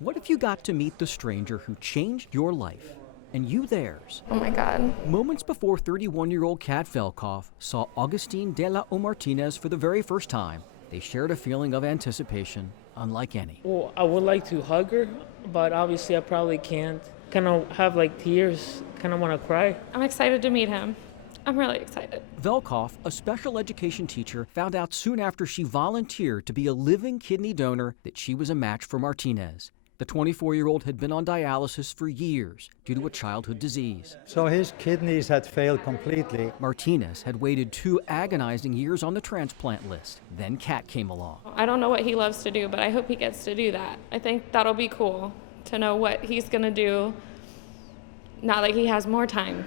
What if you got to meet the stranger who changed your life and you theirs? Oh my God. Moments before 31-year-old Kat Velkoff saw Augustine de la O Martinez for the very first time, they shared a feeling of anticipation unlike any. Well, I would like to hug her, but obviously I probably can't. Kind of have like tears, kind of want to cry. I'm excited to meet him. I'm really excited. Velkoff, a special education teacher, found out soon after she volunteered to be a living kidney donor that she was a match for Martinez. The 24-year-old had been on dialysis for years due to a childhood disease. So his kidneys had failed completely. Martinez had waited 2 agonizing years on the transplant list. Then Kat came along. I don't know what he loves to do, but I hope he gets to do that. I think that'll be cool to know what he's going to do now that he has more time.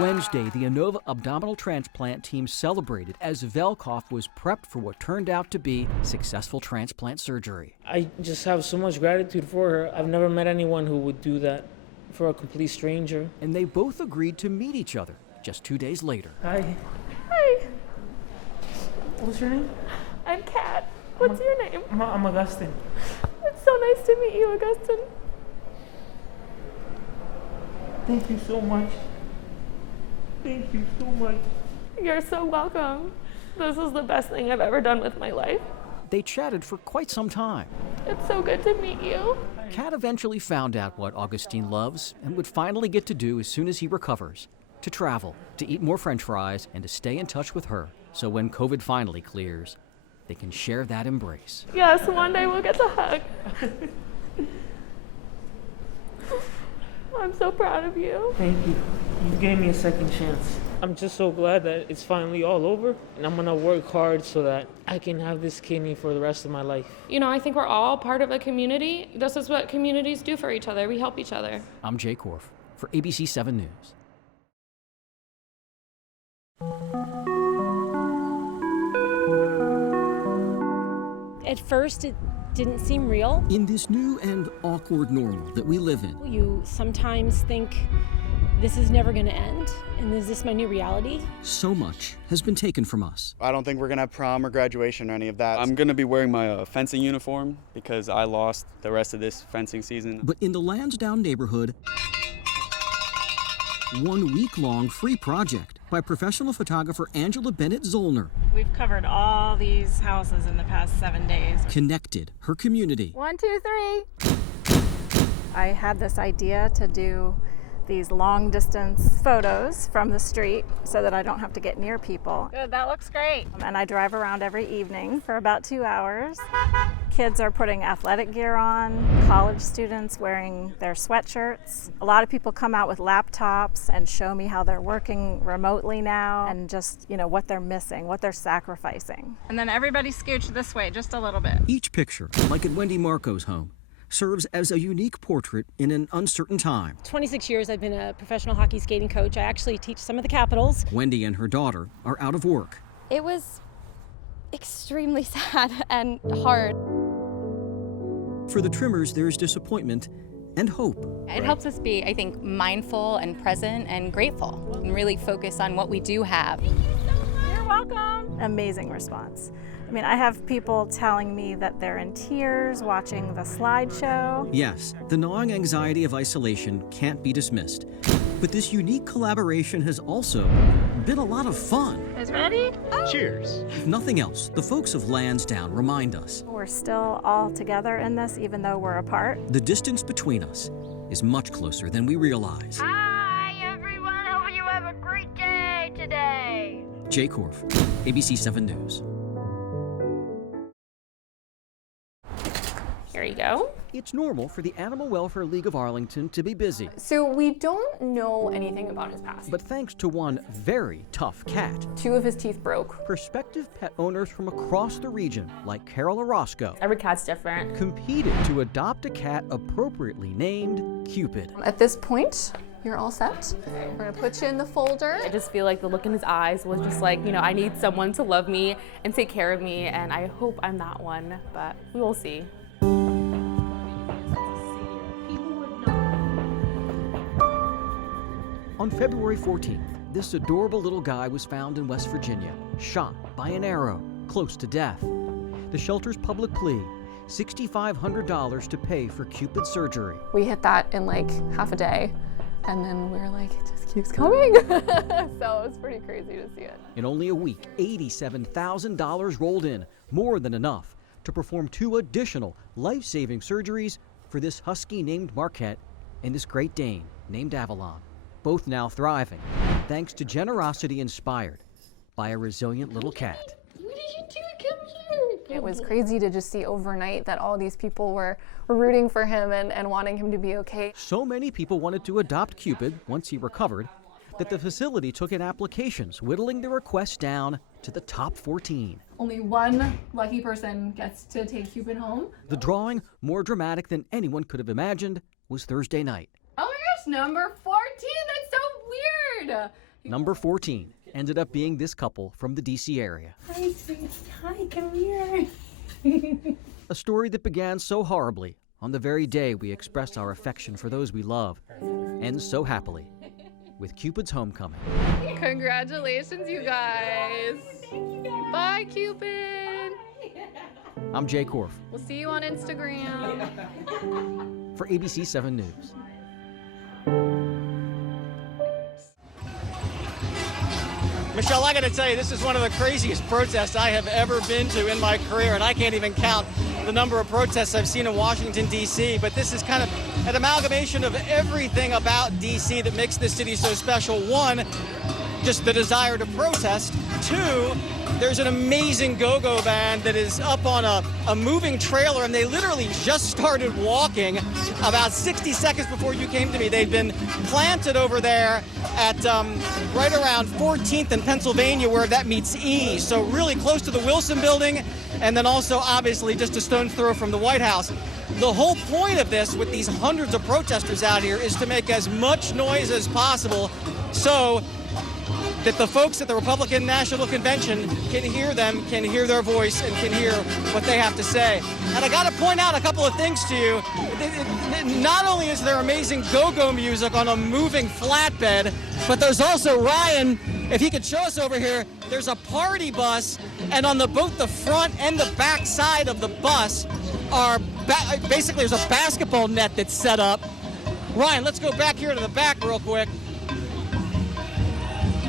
Wednesday, the Inova abdominal transplant team celebrated as Velkoff was prepped for what turned out to be successful transplant surgery. I just have so much gratitude for her. I've never met anyone who would do that for a complete stranger. And they both agreed to meet each other just 2 days later. Hi. Hi, What's your name? I'm Kat. What's your name? I'm Augustine. It's so nice to meet you, Augustine. Thank you so much. Thank you so much. You're so welcome. This is the best thing I've ever done with my life. They chatted for quite some time. It's so good to meet you. Kat eventually found out what Augustine loves and would finally get to do as soon as he recovers: to travel, to eat more French fries, and to stay in touch with her. So when COVID finally clears, they can share that embrace. Yes, one day we'll get to hug. I'm so proud of you. Thank you. You gave me a second chance. I'm just so glad that it's finally all over, and I'm gonna work hard so that I can have this kidney for the rest of my life. You know, I think we're all part of a community. This is what communities do for each other. We help each other. I'm Jay Korf for ABC 7 News. At first, it didn't seem real. In this new and awkward normal that we live in, You sometimes think, this is never going to end, and is this my new reality? so much has been taken from us. I don't think we're gonna have prom or graduation or any of that. I'm going to be wearing my fencing uniform because I lost the rest of this fencing season. But in the Lansdowne neighborhood, 1 week-long free project by professional photographer Angela Bennett Zollner We've covered all these houses in the past 7 days. connected her community. 1, 2, 3. I had this idea to do these long distance photos from the street so that I don't have to get near people. Good, that looks great. And I drive around every evening for about 2 hours. Kids are putting athletic gear on, college students wearing their sweatshirts. A lot of people come out with laptops and show me how they're working remotely now and just, what they're missing, what they're sacrificing. And then everybody scooch this way just a little bit. Each picture, like at Wendy Marco's home, serves as a unique portrait in an uncertain time. 26 years I've been a professional hockey skating coach. I actually teach some of the Capitals. Wendy and her daughter are out of work. It was extremely sad and hard. For the Trimmers, there's disappointment and hope. It helps us be, I think, mindful and present and grateful and really focus on what we do have. You're welcome. Amazing response. I have people telling me that they're in tears watching the slideshow. Yes, the gnawing anxiety of isolation can't be dismissed. But this unique collaboration has also been a lot of fun. Guys ready? Cheers. If nothing else, the folks of Lansdowne remind us We're still all together in this, even though we're apart. the distance between us is much closer than we realize. Hi, everyone. Hope you have a great day today. Jay Korf, ABC 7 News. Here you go. It's normal for the Animal Welfare League of Arlington to be busy. So we don't know anything about his past. But thanks to one very tough cat, 2 of his teeth broke. prospective pet owners from across the region, like Carol Orozco, Every cat's different. competed to adopt a cat appropriately named Cupid. At this point, you're all set. We're gonna put you in the folder. I just feel like the look in his eyes was just like, I need someone to love me and take care of me, and I hope I'm that one, but we will see. On February 14th, this adorable little guy was found in West Virginia, shot by an arrow, close to death. The shelter's public plea: $6,500 to pay for Cupid's surgery. We hit that in like half a day, and then we were like, it just keeps coming. So it was pretty crazy to see it. In only a week, $87,000 rolled in, more than enough to perform 2 additional life-saving surgeries for this husky named Marquette and this Great Dane named Avalon, both now thriving, thanks to generosity inspired by a resilient little cat. What did you do? Come here. It was crazy to just see overnight that all these people were rooting for him and wanting him to be okay. So many people wanted to adopt Cupid once he recovered that the facility took in applications, whittling the request down to the top 14. Only one lucky person gets to take Cupid home. The drawing, more dramatic than anyone could have imagined, was Thursday night. Oh my gosh, number 14, that's so weird. Number 14 ended up being this couple from the DC area. Hi, sweetie. Hi, come here. A story that began so horribly on the very day we expressed our affection for those we love, ends so happily with Cupid's homecoming. Congratulations, you guys. Bye, Cupid. I'm Jay Korf. We'll see you on Instagram. For ABC 7 News. Michelle, I got to tell you, this is one of the craziest protests I have ever been to in my career, and I can't even count the number of protests I've seen in Washington, D.C., but this is kind of an amalgamation of everything about D.C. that makes this city so special. One, just the desire to protest. Two, there's an amazing go-go band that is up on a moving trailer, and they literally just started walking about 60 seconds before you came to me. They've been planted over there at right around 14th and Pennsylvania, where that meets E, so really close to the Wilson Building, and then also obviously just a stone's throw from the White House. The whole point of this, with these hundreds of protesters out here, is to make as much noise as possible so that the folks at the Republican National Convention can hear them, can hear their voice, and can hear what they have to say. And I got to point out a couple of things to you. Not only is there amazing go-go music on a moving flatbed, but there's also, Ryan, if he could show us over here, there's a party bus, and on both the front and the back side of the bus are basically there's a basketball net that's set up. Ryan, let's go back here to the back real quick.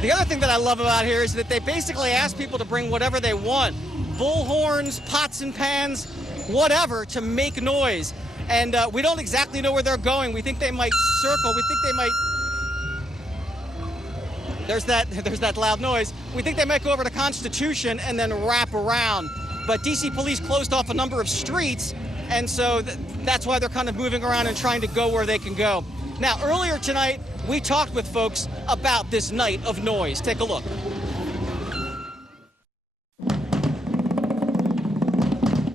The other thing that I love about here is that they basically ask people to bring whatever they want. Bullhorns, pots and pans, whatever, to make noise. And we don't exactly know where they're going. We think they might circle. We think they might... There's that loud noise. We think they might go over to Constitution and then wrap around. But DC police closed off a number of streets, and so that's why they're kind of moving around and trying to go where they can go. Now, earlier tonight, we talked with folks about this night of noise. Take a look.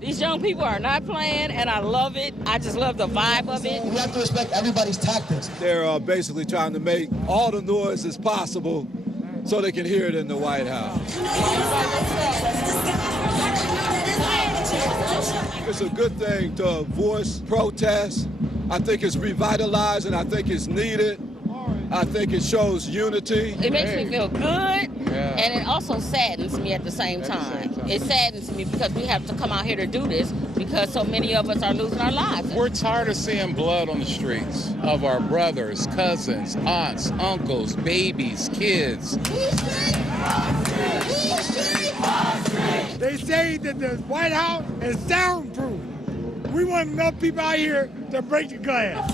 These young people are not playing, and I love it. I just love the vibe of it. We have to respect everybody's tactics. They're basically trying to make all the noise as possible so they can hear it in the White House. It's a good thing to voice protest. I think it's revitalizing. I think it's needed. I think it shows unity. It makes me feel good, and it also saddens me at the same time. It saddens me because we have to come out here to do this because so many of us are losing our lives. We're tired of seeing blood on the streets of our brothers, cousins, aunts, uncles, babies, kids. They say that the White House is soundproof. We want enough people out here to break the glass.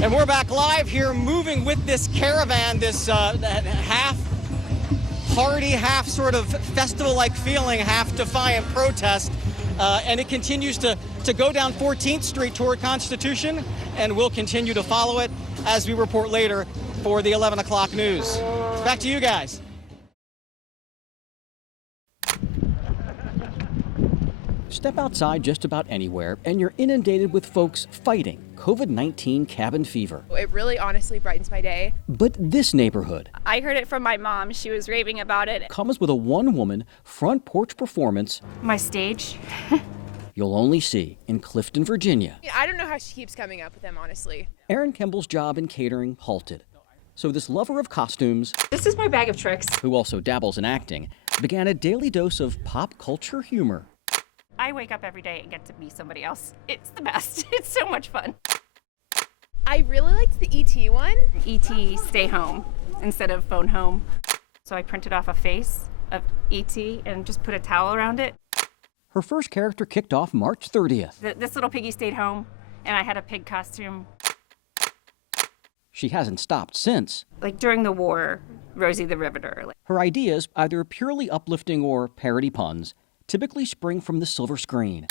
And we're back live here, moving with this caravan, this half party, half sort of festival-like feeling, half defiant protest. And it continues to go down 14th Street toward Constitution, and we'll continue to follow it as we report later for the 11 o'clock news. Back to you guys. Step outside just about anywhere, and you're inundated with folks fighting COVID-19 cabin fever. It really honestly brightens my day. But this neighborhood, I heard it from my mom. She was raving about it. Comes with a one-woman front porch performance. My stage. You'll only see in Clifton, Virginia. I don't know how she keeps coming up with them, honestly. Erin Kemble's job in catering halted. So this lover of costumes, This is my bag of tricks. who also dabbles in acting, began a daily dose of pop culture humor. I wake up every day and get to be somebody else. It's the best. It's so much fun. I really liked the ET one. ET, stay home instead of phone home. So I printed off a face of ET and just put a towel around it. Her first character kicked off March 30th. This little piggy stayed home, and I had a pig costume. She hasn't stopped since. Like during the war, Rosie the Riveter. Her ideas, either purely uplifting or parody puns, typically spring from the silver screen.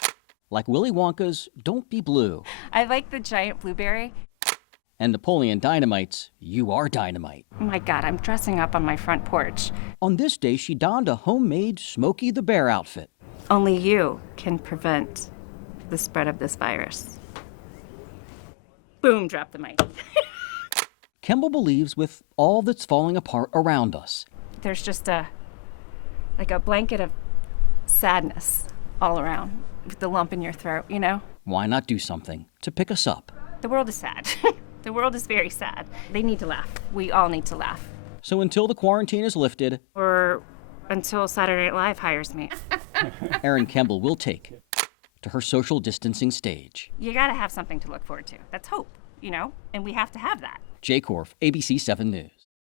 Like Willy Wonka's Don't Be Blue. I like the giant blueberry. And Napoleon Dynamite's You Are Dynamite. Oh my God, I'm dressing up on my front porch. On this day, she donned a homemade Smokey the Bear outfit. Only you can prevent the spread of this virus. Boom, drop the mic. Kemble believes with all that's falling apart around us, There's just a blanket of sadness all around with the lump in your throat, you know? why not do something to pick us up? The world is sad. The world is very sad. They need to laugh. We all need to laugh. So until the quarantine is lifted, Or until Saturday Night Live hires me. Erin Kemble will take to her social distancing stage. You gotta have something to look forward to. That's hope, you know? And we have to have that. Jay Korf, ABC 7 News.